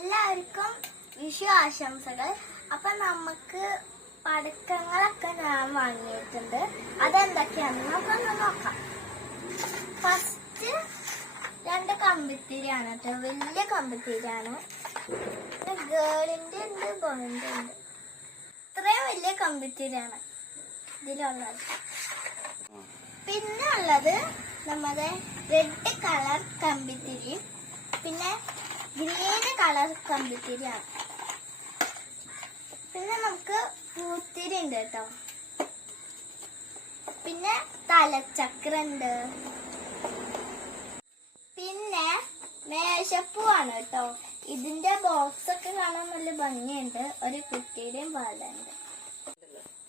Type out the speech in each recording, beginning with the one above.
എല്ലാവർക്കും വിഷു ആശംസകൾ. അപ്പൊ നമുക്ക് പടക്കങ്ങളൊക്കെ ഞാൻ വാങ്ങിയിട്ടുണ്ട്. അതെന്തൊക്കെയാണെന്ന് നമുക്കൊന്ന് നോക്കാം. ഫസ്റ്റ് 2 കമ്പിത്തിരിയാണ് കേട്ടോ, വലിയ കമ്പിത്തിരിയാണ്. പിന്നെ ഗേളിന്റെ ഉണ്ട്, ബോയിന്റെ ഉണ്ട്. ഇത്രയും വലിയ കമ്പിത്തിരിയാണ് ഇതിലുള്ളത്. പിന്നെ ഉള്ളത് നമ്മുടെ റെഡ് കളർ കമ്പിത്തിരി, പിന്നെ ഗ്രീൻ കളർ കമ്പിത്തിരിയാണ്. പിന്നെ നമുക്ക് പൂത്തിരി ഉണ്ട് കേട്ടോ. പിന്നെ തലച്ചക്ര ഉണ്ട്. പിന്നെ മേശപ്പൂവാണ് കേട്ടോ. ഇതിന്റെ ബോക്സ് ഒക്കെ കാണാൻ നല്ല ഭംഗിയുണ്ട്. ഒരു കുട്ടിയുടെയും പാടുണ്ട്.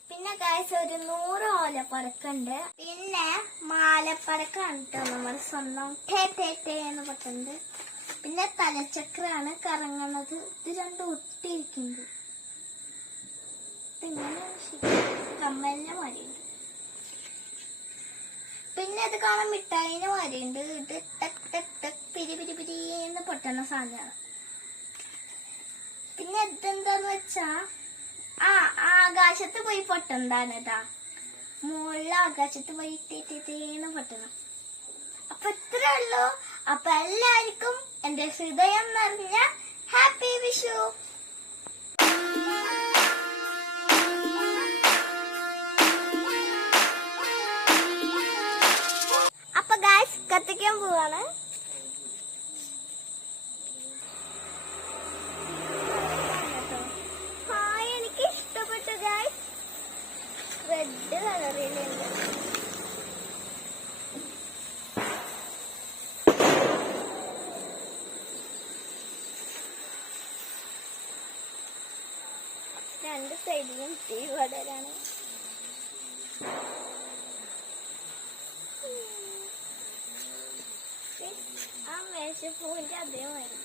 പിന്നെ ഗൈസ് ഒരു 100 ഓലപ്പടക്കുണ്ട്. പിന്നെ മാലപ്പടക്കാണ് കേട്ടോ, നമ്മൾ സ്വന്തം ടേ ടേ ടേ എന്ന് പറയുന്നത്. പിന്നെ തലച്ചക്രാണ് കറങ്ങണത്. ഇത് രണ്ടും ഒട്ടിയിരിക്കുന്നത്. ഇങ്ങനെ കമ്മലിന്റെ മാരിയുണ്ട്. പിന്നെ ഇത് കാണാൻ മിഠായിന്റെ മാരിയുണ്ട്. ഇത് ടക് ടക് ടക് പിരി പിരി പിരിന്ന് പൊട്ടുന്ന സാധനമാണ്. പിന്നെ ഇതെന്താന്ന് വെച്ചാ ആകാശത്ത് പോയി പൊട്ടുന്നതാണ് കേട്ടാ. മുകളിൽ ആകാശത്ത് പോയി തീന്ന് പൊട്ടണം. അപ്പൊ ഇത്രേ ഉള്ളൂ. അപ്പൊ എല്ലാവർക്കും എന്റെ ഹൃദയം നിറഞ്ഞ ഹാപ്പി വിഷു. അപ്പൊ ഗൈസ് കത്തിക്കാൻ പോവാണ്. എനിക്ക് ഇഷ്ടപ്പെട്ടു ഗൈസ്. റെഡ് കളറിലുണ്ട്. രണ്ട് സൈഡിലും തീ പടരാണ്. ആ മേശപ്പൂവിന്റെ അതേമാതിരി